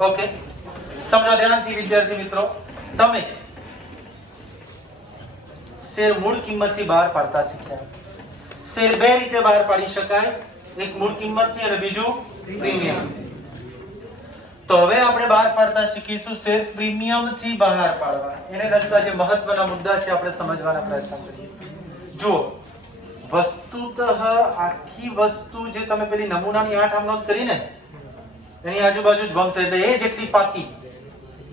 Okay, સમજો ધ્યાનથી વિદ્યાર્થી મિત્રો, તમે શેર મૂળ કિંમતથી બહાર પાડતા શીખ્યા. શેર બે રીતે બહાર પાડી શકાય, એક મૂળ કિંમતથી અને બીજું પ્રીમિયમ. તો હવે આપણે બહાર પાડતા શીખીશું શેર પ્રીમિયમથી બહાર પાડવા. એને લગતા જે મહત્વના મુદ્દા છે આપણે સમજવાના પ્રયત્ન કરીએ. જુઓ, વસ્તુતઃ આખી વસ્તુ જે તમે પેલી નમૂનાની 8 આમ નોંધ કરીને એની આજુબાજુ જ ભમશે, એટલે એ જેટલી પાકી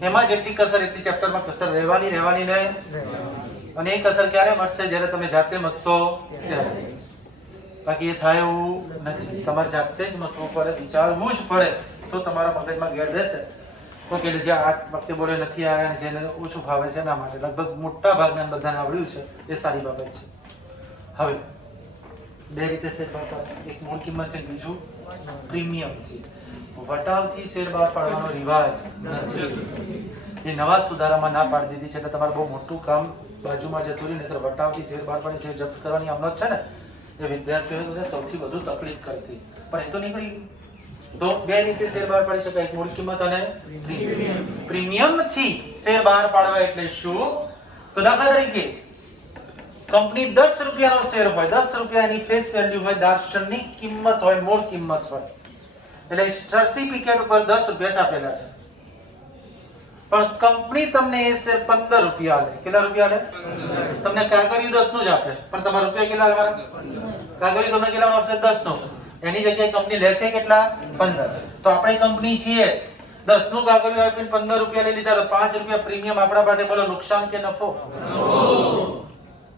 એમાં જેટલી કસર એટલી ચેપ્ટરમાં કસર રહેવાની નહીં. અને એ કસર ક્યારે મળશે? જ્યારે તમે જાતે મથશો ત્યારે. બાકી એ થાય એવું નથી. તમારે જાતે જ મથવું પડે, વિચારવું જ પડે, તો તમારા મગજમાં ઘેર બેસે. ઓકે, જે આ વખતે બોલે નથી આવ્યા, જેને ઓછું ફાવે છે એના માટે લગભગ મોટા ભાગના બધાને આવડ્યું છે, એ સારી બાબત છે. હવે બે રીતે શેર બહાર પાડે, એક મૂળ કિંમત છે, બીજું પ્રીમિયમથી. વટાવથી શેર બહાર પાડવાનો રિવાજ નથી. એ નવા સુધારામાં ના પાડી દીધી છે, એટલે તમારે બહુ મોટું કામ બાજુમાં જતું રહ્યું. નહીતર વટાવથી શેર બહાર પાડી શેર જપ્ત કરવાની આમનો છે ને, એ વિદ્યાર્થીઓને સૌથી વધુ તકલીફ કરતી. પણ એ તો નીકળી ગઈ. તો બે રીતે શેર બહાર પાડી શકાય, એક મૂળ કિંમત અને પ્રીમિયમથી શેર બહાર પાડવા એટલે શું? તો દાખલા તરીકે કંપની 10 રૂપિયાનો શેર હોય, 10 રૂપિયાની ફેસ વેલ્યુ હોય, દાર્શનિક કિંમત હોય, મૂળ કિંમત હોય, એટલે સર્ટિફિકેટ ઉપર 10 રૂપિયા છાપેલા છે. પણ કંપની તમને એ શેર 15 રૂપિયા લે. કેટલા રૂપિયા લે? તમને કાગળિયું 10 નું જ આપે, પણ તમારા રૂપિયા કેટલા લેવાના? કાગળિયું તમને કેટલા આપશે? 10 નું. એની જગ્યાએ કંપની લે છે કેટલા? 15. તો આપણે કંપની છીએ, 10 નું કાગળિયું આપીને 15 રૂપિયા લઈ લીધા, તો 5 રૂપિયા પ્રીમિયમ આપણા માટે. બોલો નુકસાન કે નફો?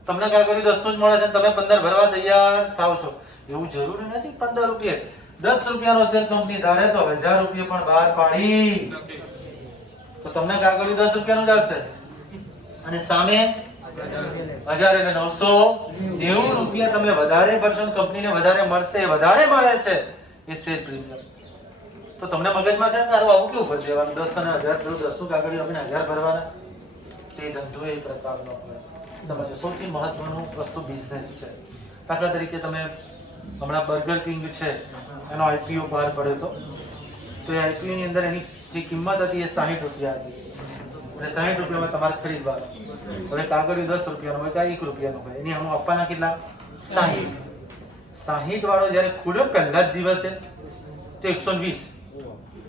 તમને કાગળિયું 10 નું જ મળે છે, તમે 15 ભરવા તૈયાર થાવ છો. એવું જરૂરી નથી 15 રૂપિયા. 10 રૂપિયાનો શેર કંપની ધારે તો 1000 રૂપિયા પણ બહાર પાડી, તો તમને કાગળિયું 10 રૂપિયાનું જ આવશે. અને સામે 1000 એટલે 990 રૂપિયા તમે વધારે ભરશો, કંપનીને વધારે મળશે, વધારે મળે છે એ શેર પ્રીમિયમ. તો તમને મગજમાં થાય કે આવું કેવું ભરી દેવાનું? 10 અને 1000 પેલું 10 નું કાગળિયું આપીને 1000 ભરવાના. તે ધંધો એ પ્રકારનો હોય. સમજો, સૌથી મહત્વનું વસ્તુ બિઝનેસ છે. દાખલા તરીકે તમે હમણાં બર્ગર કિંગ છે, એનો આઈપીઓ બહાર પડ્યો હતો. તો એ આઈપીઓ ની અંદર એની જે કિંમત હતી એ 60 રૂપિયા હતી, અને 60 રૂપિયામાં તમારે ખરીદવાનું. હવે કાગળિયું 10 રૂપિયાનું હોય કે 1 રૂપિયાનું હોય, એની હમણાં આપવાના કેટલા? 60 વાળો જયારે ખુલ્યો પહેલા જ દિવસે તો 120.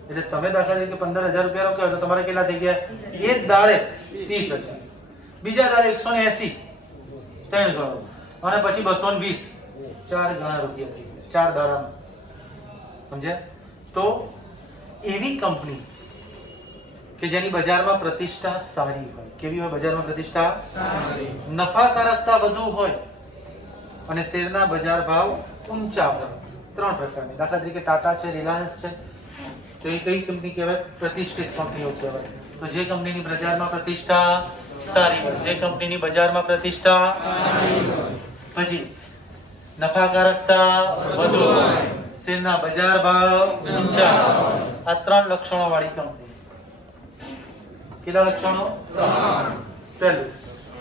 એટલે તમે દાખલા તરીકે 15,000 રૂપિયા કહો તો તમારે કેટલા થઈ ગયા? એક દાડે 30 હશે, બીજા દાડે 180, 3 ગણો, અને પછી 220, 4 ગણા રૂપિયા થઈ ગયા 4 દાડામાં. સમજ્યા? તો એવી કંપની કે જેની બજારમાં પ્રતિષ્ઠા સારી હોય. કેવી હોય બજારમાં પ્રતિષ્ઠા? સારી. નફાકારકતા વધુ હોય અને શેરના બજાર ભાવ ઊંચા હોય. 3 પ્રકારની. દાખલા તરીકે ટાટા છે, રિલાયન્સ છે, તો એ કઈ કંપની કહેવાય? પ્રતિષ્ઠિત કંપનીઓ કહેવાય. તો જે કંપનીની બજારમાં પ્રતિષ્ઠા સારી હોય, જે કંપનીની બજારમાં પ્રતિષ્ઠા સારી હોય, પછી નફાકારકતા વધુ હોય, શેરના બજાર ભાવ ઊંચા હોય. આ 3 લક્ષણો વાળી કંપની. કેટલા લક્ષણો? 3. પહેલું,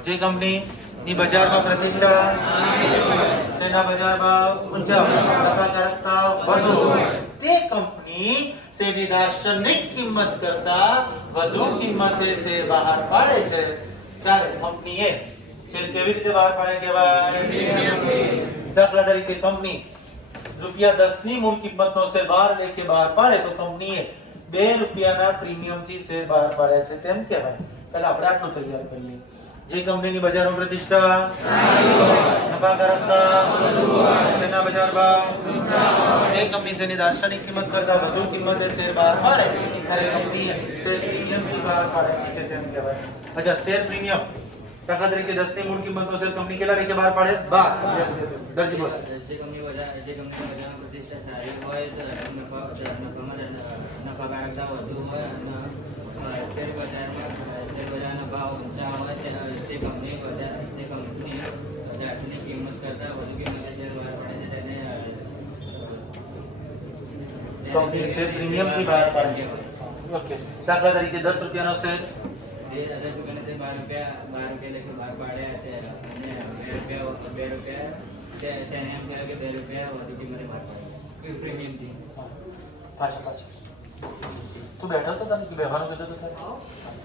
જે કંપનીની બજારમાં પ્રતિષ્ઠા સારી હોય, શેરના બજાર ભાવ ઊંચા હોય, નફાકારકતા વધુ હોય, તે કંપની શેરની દાર્શનિક કિંમત કરતા વધુ કિંમતે શેર બહાર પાડે છે. ત્યારે કંપનીએ શેર કેવી રીતે બહાર પાડે કહેવાય? દાખલા તરીકે કંપની ₹10 ની મૂળ કિંમતનો શેર 12 લેખે બહાર પાડે તો કંપનીએ 2 રૂપિયાના પ્રીમિયમથી શેર બહાર પાડે છે, તેમ કહેવાય. પહેલા આપણે આટલું તૈયાર કરી લઈએ. જે કંપનીની બજારમાં પ્રતિષ્ઠા સારી હોય, નફાકારકતા વધુ હોય, શેરના બજાર ભાવ ઊંચા હોય, એ કંપની શેરની દાર્શનિક કિંમત કરતા વધુ કિંમતે શેર બહાર પાડે ત્યારે કંપની શેર પ્રીમિયમથી બહાર પાડે છે, તેમ કહેવાય. અચ્છા, શેર પ્રીમિયમ દાખલા તરીકે 10 ની મૂળ કિંમતનો શેર કંપની કેટલા રીતે બહાર પાડે? 12. દરજી બોલો. જે કંપની બજારમાં પ્રતિષ્ઠા સારી હોય, નફાકારકતા વધુ હોય અને શેર બજારના ભાવ ઊંચા હોય, તે કંપની દાર્શનિક કિંમત કરતા વધુ કિંમતે શેર બહાર પાડે છે, તેને કંપની શેર પ્રીમિયમથી બહાર પાડે છે. ઓકે, દાખલા તરીકે 10 રૂપિયાનો શેર 10 રૂપિયાના શેર 12 રૂપિયા લેખે બહાર પાડ્યા અને 2 રૂપિયા તેને એમ કહેવાય કે 2 રૂપિયા વધુ કિંમતે બહાર પાડે પ્રીમિયમથી. પાછા તું બેઠો તો તને બેહવાનું કીધું તો તારે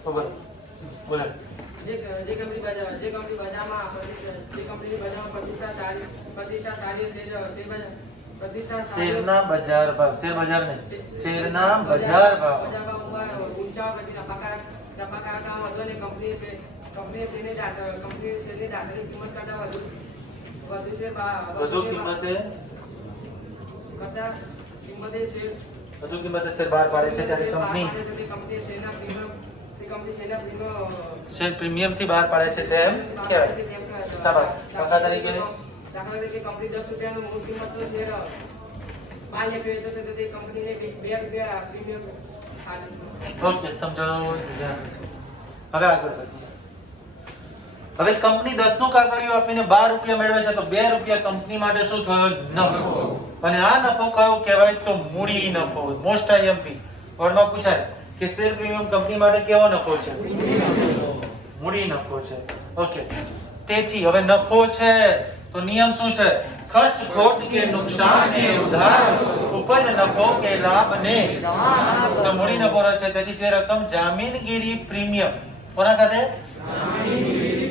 તો બોલો બોલે જે કંપની બજારમાં પ્રતિષ્ઠા સારી શેરના બજાર ભાવ શેર બજાર નહીં શેરના બજાર ભાવ ઊંચા પછી નફાકારકમાં વધુ અને કંપની શેરની દાસરી કિંમત કરતા વધુ શેર વધુ કિંમતે શેર વધુ કિંમતે શેર બહાર પાડે છે ત્યારે કંપની શેર પ્રીમિયમ થી બહાર પાડે છે તેમ કહેવાય શાબાશ દાખલા તરીકે કંપની 10 રૂપિયાનું મૂળ કિંમતનો શેર 5 લાખ વેચે છે તો તે કંપનીને 2 રૂપિયા પ્રીમિયમ ઓકે સમજાવો હવે આગળ વધીએ હવે કંપની 10 નું કાગળિયું આપીને 12 રૂપિયા મેળવે છે તો 2 રૂપિયા કંપની માટે શું થયો નફો અને આ નફો કયો કહેવાય તો મૂડી નફો મોસ્ટ આઈએમપી વર્ડમાં પૂછાય કે શેર પ્રીમિયમ કંપની માટે કેવો નફો છે મૂડી નફો છે ઓકે તેથી હવે નફો છે તો નિયમ શું છે ખર્ચ ખોટ કે નુકસાન ને ઉધાર ઉપજ નફો કે લાભ ને તો મૂડી નફો છે તેથી તે રકમ જામીનગીરી પ્રીમિયમ કોના ખાતે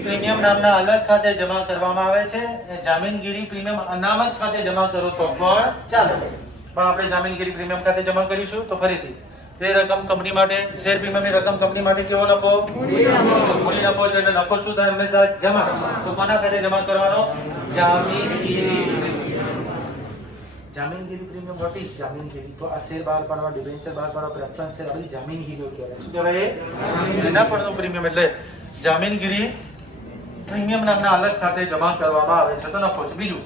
પ્રીમિયમ નામના અલગ ખાતે જમા કરવામાં આવે છે જામીનગીરી પ્રીમિયમ અનામત ખાતે જમા કરો તો પણ ચાલે પણ આપણે જામીનગીરી પ્રીમિયમ ખાતે જમા કરીશું તો ફરીથી તે રકમ કંપની માટે શેર પ્રીમિયમની રકમ કંપની માટે કેવો નફો મૂડી નફો છે એટલે નફો શું થાય હંમેશા જમા તો કોના ખાતે જમા કરવાનો જામીનગીરી પ્રીમિયમ જામીનગીરી પ્રીમિયમ વોટ ઇઝ જામીનગીરી તો આ શેર બહાર પાડવા ડિબેન્ચર બહાર પાડવા પ્રેફરન્સ શેર આવી જામીનગીરી કહેવાય શું કહેવાય એના પરનું પ્રીમિયમ એટલે જામીનગીરી પ્રીમિયમ નામના અલગ ખાતે જમા કરવામાં આવે છે તો નફો છે બીજું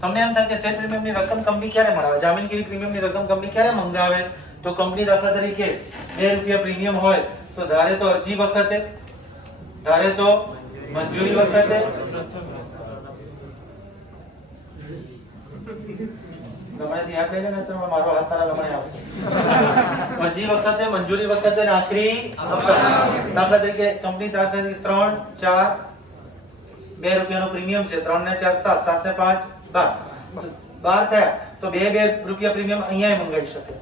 તમને એમ થાય કે શેર પ્રીમિયમની રકમ કંપની ક્યારે મળાવે જામીનગીરી પ્રીમિયમની રકમ કંપની ક્યારે મંગાવે તો કંપની દાખલા તરીકે 2 રૂપિયા પ્રીમિયમ હોય તો ધારે તો અરજી વખતે ધારે તો મંજૂરી વખતે ગમણેથી યાદ લઈ લે ને તો મારો હાથ તારા ગમણે આવશે અરજી વખતે મંજૂરી વખતે અને આખરી દાખલા તરીકે કંપની દાખલા તરીકે 3 4 2 રૂપિયાનો પ્રીમિયમ છે 3 ને 4 7 7 ને 5 12 થયા તો 2 રૂપિયા પ્રીમિયમ અહીંયા મંગાવી શકે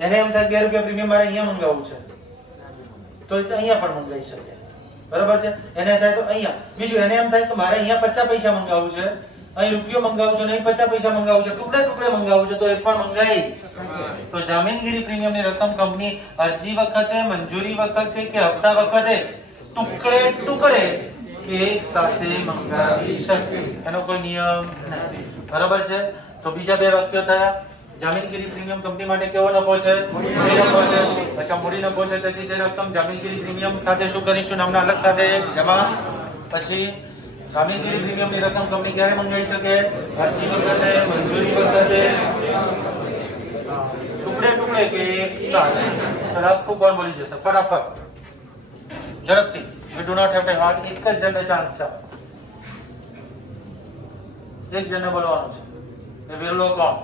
એને એમ થાય 2 રૂપિયા પ્રીમિયમ મારે અહીંયા મંગાવવું છે તો અહીંયા પણ મંગાવી શકે બરાબર છે એને થાય તો અહીંયા બીજું એને એમ થાય કે મારે અહીંયા 50 પૈસા મંગાવવું છે અહીં રૂપિયો મંગાવું છે નહીં 50 પૈસા મંગાવું છે ટુકડે ટુકડે મંગાવું છે તો એ પણ મંગાઈ તો જામીનગીરી પ્રીમિયમની રકમ કંપની અરજી વખતે મંજૂરી વખતે કે હપ્તા વખતે ટુકડે ટુકડે એક સાથે મંગાવી શકે એનો કોઈ નિયમ નથી બરાબર છે તો બીજા બે વાક્યો થયા જામીનગીરી પ્રીમિયમ કંપની માટે કેવો નફો છે મૂડી નફો છે અચ્છા મૂડી નફો છે તેથી તે રકમ જામીનગીરી પ્રીમિયમ ખાતે શું કરીશું નામના અલગ ખાતે જમા પછી જામીનગીરી પ્રીમિયમની રકમ કંપની ક્યારે મંગાવી શકે અરજી વખતે મંજૂરી વખતે ટુકડે ટુકડે કે એક સાથે ચલો આખું કોણ બોલી જશે ફટાફટ ઝડપથી we do not have time આ એક જ જણને ચાન્સ છે એક જણને બોલવાનું છે એ વિરલો કોણ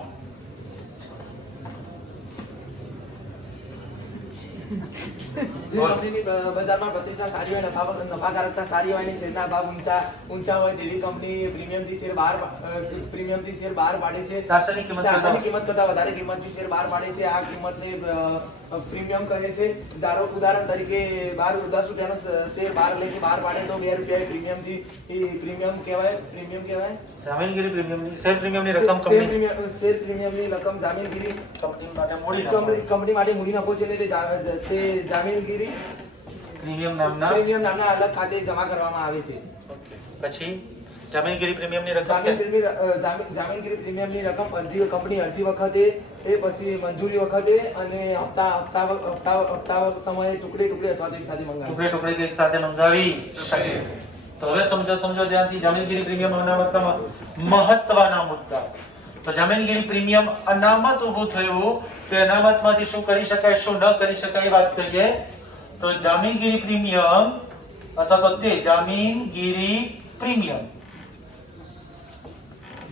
જે કંપનીની બજારમાં પ્રતિષ્ઠા સારી હોય નફાકારકતા સારી હોય અને શેરના ભાવ ઊંચા હોય તેવી કંપની પ્રીમિયમથી શેર બહાર પાડે છે દાસની કિંમત કરતા વધારે કિંમતથી શેર બહાર પાડે છે આ કિંમતને પ્રીમિયમ કહે છે ઉદાહરણ તરીકે 10 રૂપિયાનો શેર બહાર પાડે તો 2 રૂપિયા પ્રીમિયમ કહેવાય જામીનગીરી પ્રીમિયમની શેર પ્રીમિયમની રકમ કંપની શેર પ્રીમિયમની રકમ જામીનગીરી કંપની માટે મૂડી કંપની માટે મૂડી નફો છે તે જામીનગીરી પ્રીમિયમ નામના અલગ ખાતે જમા કરવામાં આવે છે પછી જામીનગીરી પ્રીમિયમની રકમ જામીનગીરી પ્રીમિયમની રકમ કંપની અરજી વખતે એ પછી મંજૂરી વખતે અને હપ્તા સમયે ટુકડે ટુકડે અથવા તો એક સાથે મંગાવી ટુકડે ટુકડે એક સાથે મંગાવી શકે તો હવે સમજો ધ્યાનથી જામીનગીરી પ્રીમિયમ અનામતના મહત્વના મુદ્દા તો જામીનગીરી પ્રીમિયમ અનામત ઊભું થયું તો અનામતમાંથી શું કરી શકાય શું ન કરી શકાય એ વાત કરીએ તો જામીનગીરી પ્રીમિયમ અથવા તો તે જામીનગીરી પ્રીમિયમ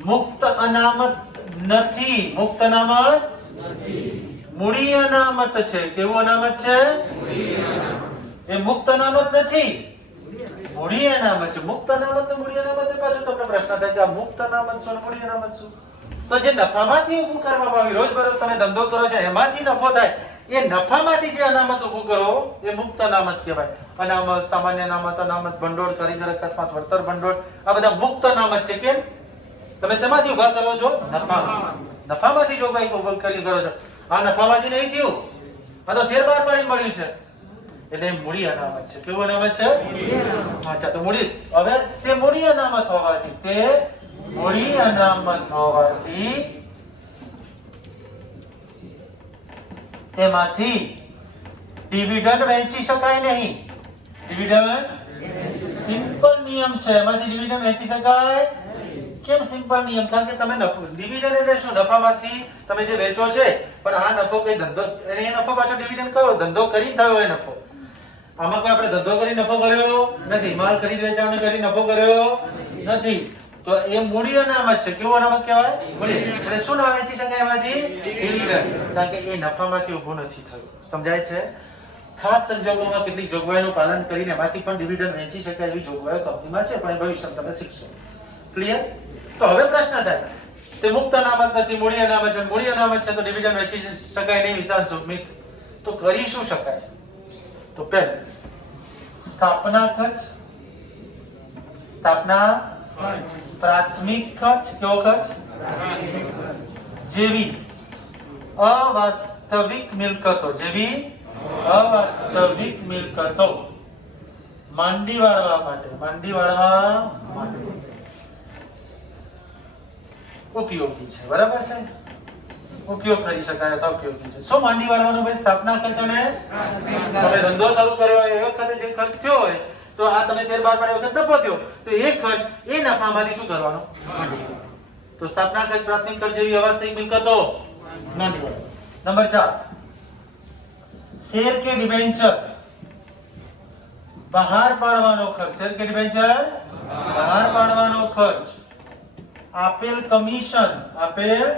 મુક્ત અનામત નથી મુક્ત અનામત મૂડી અનામત છે કેવું અનામત છે એ મુક્ત અનામત નથી મૂડી અનામત છે મુક્ત અનામત ને મૂડી અનામત પાછું તમને પ્રશ્ન થાય કે આ મુક્ત અનામત શું અને મૂડી અનામત શું તો જે નફામાંથી ઊભું કરવામાં આવ્યું, રોજબરોજ તમે ધંધો કરો છો એમાંથી નફો થાય, એ નફામાંથી જે અનામત ઊભું કરો એ મુક્ત અનામત કહેવાય. અનામત, સામાન્ય અનામત, અનામત ભંડોળ, ખરીદર અકસ્માત, વળતર ભંડોળ, આ બધા મુક્ત અનામત છે. કેમ? તમે શેમાંથી ઊભા કરો છો? નફામાંથી જોગવાઈ ઊભી કરી કરો છો. આ નફામાંથી નહીં થયું, આ તો શેર બહાર પાડીને મળ્યું છે, એટલે મૂડી અનામત છે. કેવું અનામત છે? અચ્છા, તો મૂડી, હવે તે મૂડી અનામત હોવાથી તેમાંથી ડિવિડન્ડ વહેંચી શકાય નહીં. ડિવિડન્ડ સિમ્પલ નિયમ છે, એમાંથી ડિવિડન્ડ વહેંચી શકાય. કેમ સિમ્પલ નિયમ? કારણ કે તમે ડિવિડન્ડ એટલે શું? નફામાંથી તમે જે વેચો છે, પણ આ નફો કઈ ધંધો, એ નફો પાછો ડિવિડન્ડ કયો? ધંધો કરી થયો એ નફો. આમાં કોઈ આપણે ધંધો કરી નફો કર્યો નથી, માલ ખરીદ વેચાણ કરી નફો કર્યો નથી, તો એ મૂડી અનામત છે. કેવું અનામત કહેવાય? મૂડી. એટલે શું ના વેચી શકાય એમાંથી? ડિવિડન્ડ. કારણ કે એ નફામાંથી ઊભું નથી થયું. સમજાય છે? ખાસ સંજોગોમાં કેટલીક જોગવાઈનું પાલન કરીને એમાંથી પણ ડિવિડન્ડ વેચી શકાય એવી જોગવાઈઓ કંપનીમાં છે, પણ એ ભવિષ્યમાં તમે શીખશો. ક્લિયર? તો હવે પ્રશ્ન થાય, તે મુક્ત અનામત નથી, મૂડી અનામત છે. મૂડી અનામત છે તો ડિવિડન્ડ વેચી શકાય નહીં, વિધાન સુમિત. તો કરી શું શકાય? તો પહેલું, સ્થાપના ખર્ચ, પ્રાથમિક ખર્ચ, કેવો ખર્ચ? જેવી અવાસ્તવિક મિલકતો, માંડી વાળવા માટે ઉપયોગી છે. બરાબર છે? ઉપયોગ કરી શકાય અથવા ઉપયોગી છે. શું માંડી વાળવાનો? ભાઈ સ્થાપના ખર્ચ અને તમે ધંધો શરૂ કર્યો હોય એ વખતે જે ખર્ચ થયો હોય, તો આ તમે શેર બહાર પાડ્યા વખત નફો થયો, તો એ ખર્ચ એ નફામાંથી શું કરવાનો? તો સ્થાપના ખર્ચ, પ્રાથમિક ખર્ચ જેવી અવાસ્તવિક મિલકતો માંડી વાળો. નંબર 4, શેર કે ડિબેન્ચર બહાર પાડવાનો ખર્ચ. શેર કે ડિબેન્ચર બહાર પાડવાનો ખર્ચ, આપેલ કમિશન, આપેલ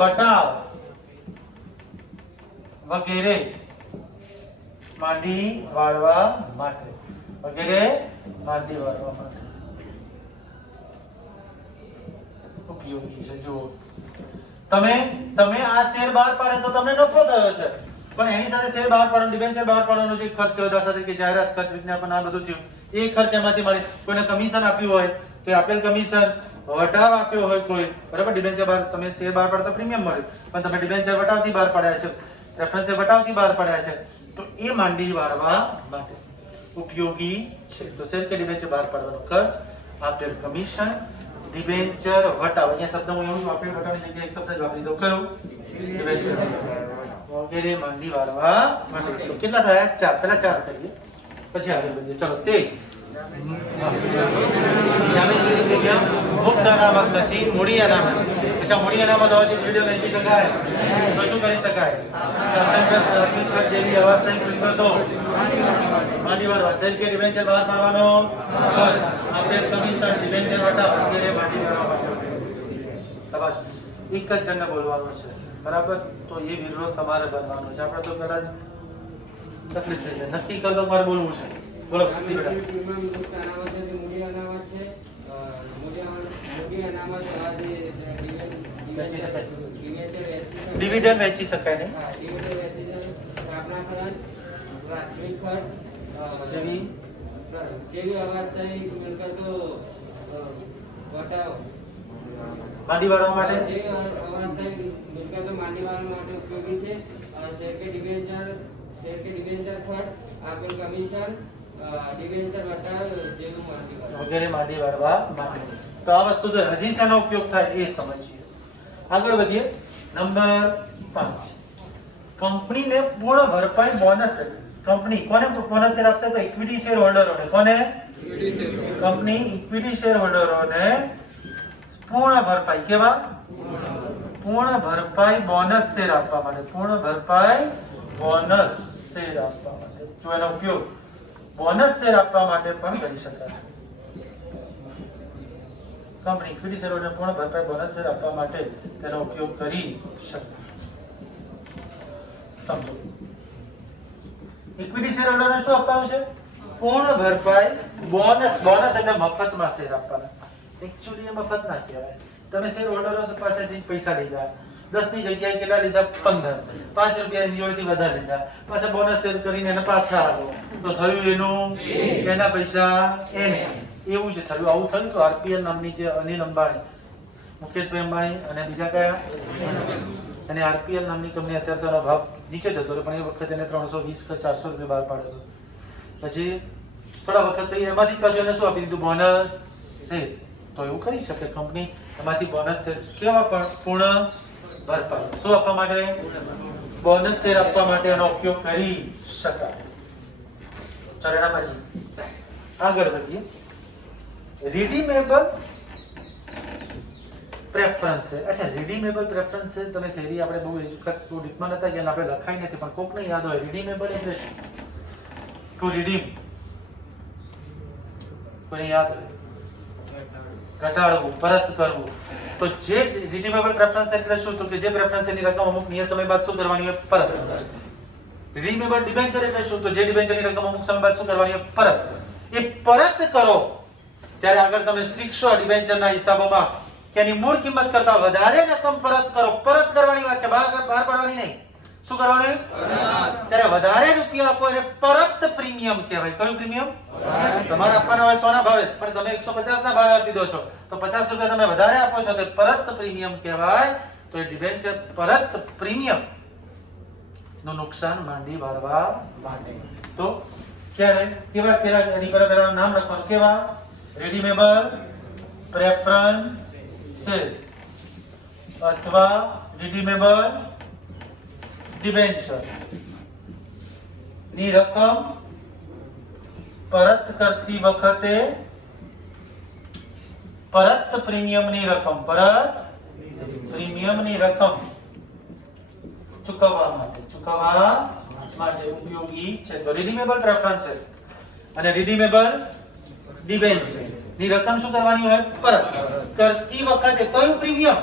વટાવ વગેરે માંડી વાળવા માટે ઉપયોગી છે. જુઓ, તમે આ શેર બહાર પાડે તો તમને નફો થયો છે, પણ એની સાથે શેર બહાર પાડવાનો, ડિબેન્ચર બહાર પાડવાનો જે ખર્ચ થયો, દાખલા તરીકે જાહેરાત ખર્ચ, વિજ્ઞાપન, આ બધું થયું, એ ખર્ચ એમાંથી મળે. કોઈને કમિશન આપ્યું હોય તો આપેલ કમિશન, વટાવ આપ્યો હોય કોઈ, બરાબર? ડિબેન્ચર બહાર, તમે શેર બહાર પાડતા પ્રીમિયમ મળ્યું, પણ તમે ડિબેન્ચર વટાવથી બહાર પાડ્યા છે, રેફરન્સ વટાવથી બહાર પાડ્યા છે, તો એ માંડી વાળવા માટે ઉપયોગી છે. તો શેર કે ડિબેન્ચર બહાર પાડવાનો ખર્ચ, આપેલ કમિશન, ડિબેન્ચર વટાવ. અહીંયા શબ્દ હું એવું આપેલ વટાવની જગ્યાએ એક શબ્દ જ વાપરી દઉં, કયો? ડિબેન્ચર વગેરે માંડી વાળવા માટે. તો કેટલા થયા? 4. પહેલા 4 કરીએ, પછી આગળ વધીએ. ચલો, તે મુક્ત અનામત નથી, મૂડી અનામત. અચ્છા, મૂડી અનામત હોવાથી ડિવિડન્ડ વેચી શકાય, તો શું કરી શકાય? પ્રાથમિક ખર્ચ જેવી અવાસ્તવિક મિલકતો માંડી વાળવા, શેર કે ડિબેન્ચર બહાર પાડવાનો ખર્ચ, આપેલ કમિશન, ડિબેન્ચર વટાવ વગેરે માંડી વાળવા માટે. શાબાશ. એક જ જણને બોલવાનું છે, બરાબર? તો એ વિરોધ તમારે બનવાનો છે. આપણે તો કદાચ તકલીફ થઈ જાય. નક્કી કરો તમારે બોલવું છે. બોલો શક્તિ બેટા. ડિવિડન્ડ વેચી શકાય નહીં. પ્રાથમિક ખર્ચ જેવી અવાસ્તવિક મિલકતો વટાવ માંડી વાળવા માટે, જે અવાસ્તવિક મિલકતો માંડી વાળવા માટે ઉપયોગી છે. શેર કે ડિબેન્ચર ખર્ચ, આપેલ કમિશન, ડિબેન્ચર વટાવ જેવું વગેરે માંડી વાળવા માટે. તો આ વસ્તુ જો હજી શેનો ઉપયોગ થાય એ સમજીએ. આગળ વધીએ. નંબર 5, કંપનીને પૂર્ણ ભરપાઈ બોનસ. કંપની કોને બોનસ શેર આપશે? તો ઇક્વિટી શેર હોલ્ડરોને. કોને? કંપની ઇક્વિટી શેર હોલ્ડરોને પૂર્ણ ભરપાઈ. કેવા? પૂર્ણ ભરપાઈ બોનસ શેર આપવા માટે. પૂર્ણ ભરપાઈ બોનસ શેર આપવા માટે. જો એનો ઉપયોગ બોનસ શેર આપવા માટે પણ કરી શકાય. કંપની ઇક્વિટી શેર હોલ્ડરને પૂર્ણ ભરપાઈ બોનસ શેર આપવા માટે તેનો ઉપયોગ કરી શકે. સમજો, ઇક્વિટી શેર હોલ્ડરને શું આપવાનું છે? પૂર્ણ ભરપાઈ બોનસ. બોનસ એટલે મફતમાં શેર આપવાના. એકચ્યુઅલી એ મફત ના કહેવાય. તમે શેર હોલ્ડરો પાસેથી પૈસા લીધા, 10 ની જગ્યાએ કેટલા લીધા? 15. 5 રૂપિયા એની જોડેથી વધારે લીધા, પાછા બોનસ શેર કરીને એને પાછા આપો, તો થયું એનું એના પૈસા એને. એવું જ થયું. આવું થયું તો આરપીએલ નામની જે અનિલ અંબાણી, મુકેશભાઈ અંબાણી અને બીજા કયા, અને આરપીએલ નામની કંપની અત્યારે તો એનો ભાવ નીચે જતો રહ્યો, પણ એ વખતે એને 320 કે 400 રૂપિયા બહાર પાડ્યો હતો. પછી થોડા વખત પછી એમાંથી પાછું એને શું આપી દીધું? Bonus share. તો એવું કરી શકે કંપની એમાંથી બોનસ શેર કેવા પણ પૂર્ણ ભરપાઈ. શું આપવા માટે? બોનસ શેર આપવા માટે એનો ઉપયોગ કરી શકાય. ચાલો એના પછી આગળ વધીએ. રિડીમેબલ પ્રેફરન્સ છે. અચ્છા, રિડીમેબલ પ્રેફરન્સ છે. તમે થિયરી આપણે બહુ ડીપમાં નતા ગયા, આપણે લખાઈ નથી, પણ કોકને યાદ હોય રિડીમેબલ એટલે શું? To redeem. કોઈને યાદ હોય? ઘટાડવું, પરત કરવું. તો જે રિડીમેબલ પ્રેફરન્સ એટલે શું? તો કે જે પ્રેફરન્સ ની રકમ અમુક નિયત સમય બાદ શું કરવાની હોય? પરત કરવાની. રિડીમેબલ ડિબેન્ચર એટલે શું? તો જે ડિબેન્ચરની રકમ અમુક સમય બાદ શું કરવાની હોય? પરત. એ પરત કરો ત્યારે આગળ તમે શીખશો ડિબેન્ચરના હિસાબોમાં કે એની મૂળ કિંમત કરતા વધારે રકમ પરત કરો. પરત કરવાની વાત છે, બહાર પાડવાની નહીં. શું કરવાનું? ત્યારે વધારે રૂપિયા આપો એને પરત પ્રીમિયમ કહેવાય. કયું પ્રીમિયમ? તમારે આપવાના હોય 100 ના ભાવે, પણ તમે 150 ના ભાવે આપી દો છો, તો 50 રૂપિયા તમે વધારે આપો છો, તો પરત પ્રીમિયમ કહેવાય. તો એ ડિબેન્ચર પરત પ્રીમિયમ નું નુકસાન માંડી વાળવા માટે. તો ક્યારે કેવા પેલા એની પર નામ લખવાનું? કેવા? રિડીમેબલ પ્રેફરન્સ અથવા રિડીમેબલ ડિબેન્ચર ની રકમ પરત કરતી વખતે પરત પ્રીમિયમની રકમ ચૂકવવા માટે ઉપયોગી છે. તો રિડીમેબલ પ્રેફરન્સ અને રિડીમેબલ ડિબેન્ચર ની રકમ શું કરવાની હોય? પરત કરતી વખતે. કયું પ્રીમિયમ?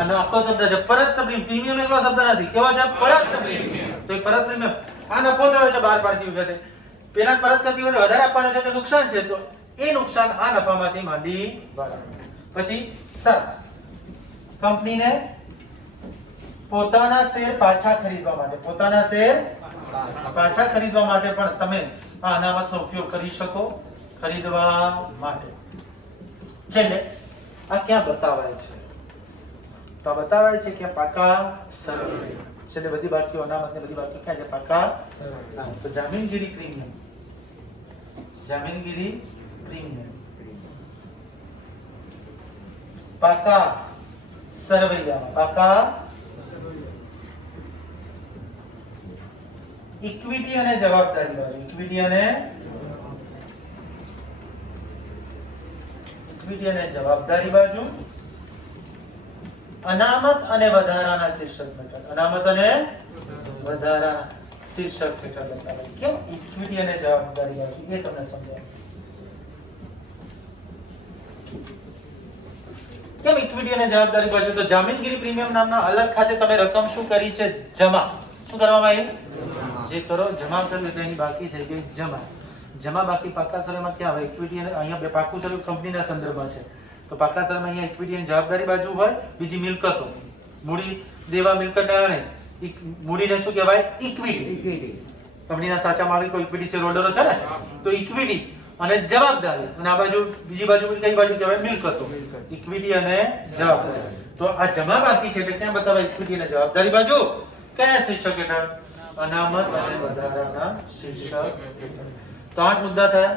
અને આખો શબ્દ છે પરત પ્રીમિયમ. એકલો શબ્દ નથી. કેવો છે? પરત પ્રીમિયમ. તો એ પરત પ્રીમિયમ આ નફો થયો છે બહાર પાડતી વખતે, પેલા પરત કરતી વખતે વધારે આપવાના છે તો નુકસાન છે, તો એ નુકસાન આ નફામાંથી માંડી વાળવાનું. પછી 7, કંપનીને પોતાના શેર પાછા ખરીદવા માટે, પોતાના શેર પાછા ખરીદવા માટે પણ તમે આ અનામતનો ઉપયોગ કરી શકો. ખરીદવા માટે છેલ્લે આ ક્યાં બતાવાય છે? તો આ બતાવાય છે કે પાકા સર્વે. છેલ્લે બધી બાકીઓ અનામતની બધી બાકીઓ ક્યાં છે? પાકા. તો જામીનગીરી પ્રીમિયમ, પાકા સરવૈયામાં, પાકા ઇક્વિટી અને જવાબદારી બાજુ, ઇક્વિટી અને જવાબદારી બાજુ, અનામત અને વધારાના શીર્ષક હેઠળ, અનામત અને વધારાના શીર્ષક હેઠળ બતાવાય. કેમ ઇક્વિટી અને જવાબદારી બાજુ? એ તમને સમજાય. કેમ ઇક્વિટી અને જવાબદારી બાજુ? તો જામીનગીરી પ્રીમિયમ નામના અલગ ખાતે તમે રકમ શું કરી છે? જમા. શું કરવામાં આવી? જે કરો જમા કર્યું એટલે એની બાકી થઈ ગઈ જમા. જમા બાકી પાકા સર્વેમાં ક્યાં આવે? ઇક્વિટી અને અહીંયા પાકું સર્વે કંપનીના સંદર્ભમાં છે, તો પાકા સર્વેમાં અહીંયા ઇક્વિટી અને જવાબદારી બાજુ હોય. બીજી મિલકતો, મૂડી દેવા મિલકત નહીં, મૂડીને શું કહેવાય? ઇક્વિટી. કંપનીના સાચા માલિકો ઇક્વિટી શેર હોલ્ડરો છે ને, તો ઇક્વિટી અને જવાબદારી. અને આ બાજુ બીજી બાજુ કઈ બાજુ કહેવાય? મિલકતો. ઇક્વિટી અને જવાબદારી. તો આ જમા બાકી છે એટલે ક્યાં બતાવાય? ઇક્વિટી અને જવાબદારી બાજુ. કયા શીર્ષક હેઠળ? અનામત અને વધારાના શીર્ષક હેઠળ. તો 8 મુદ્દા થયા.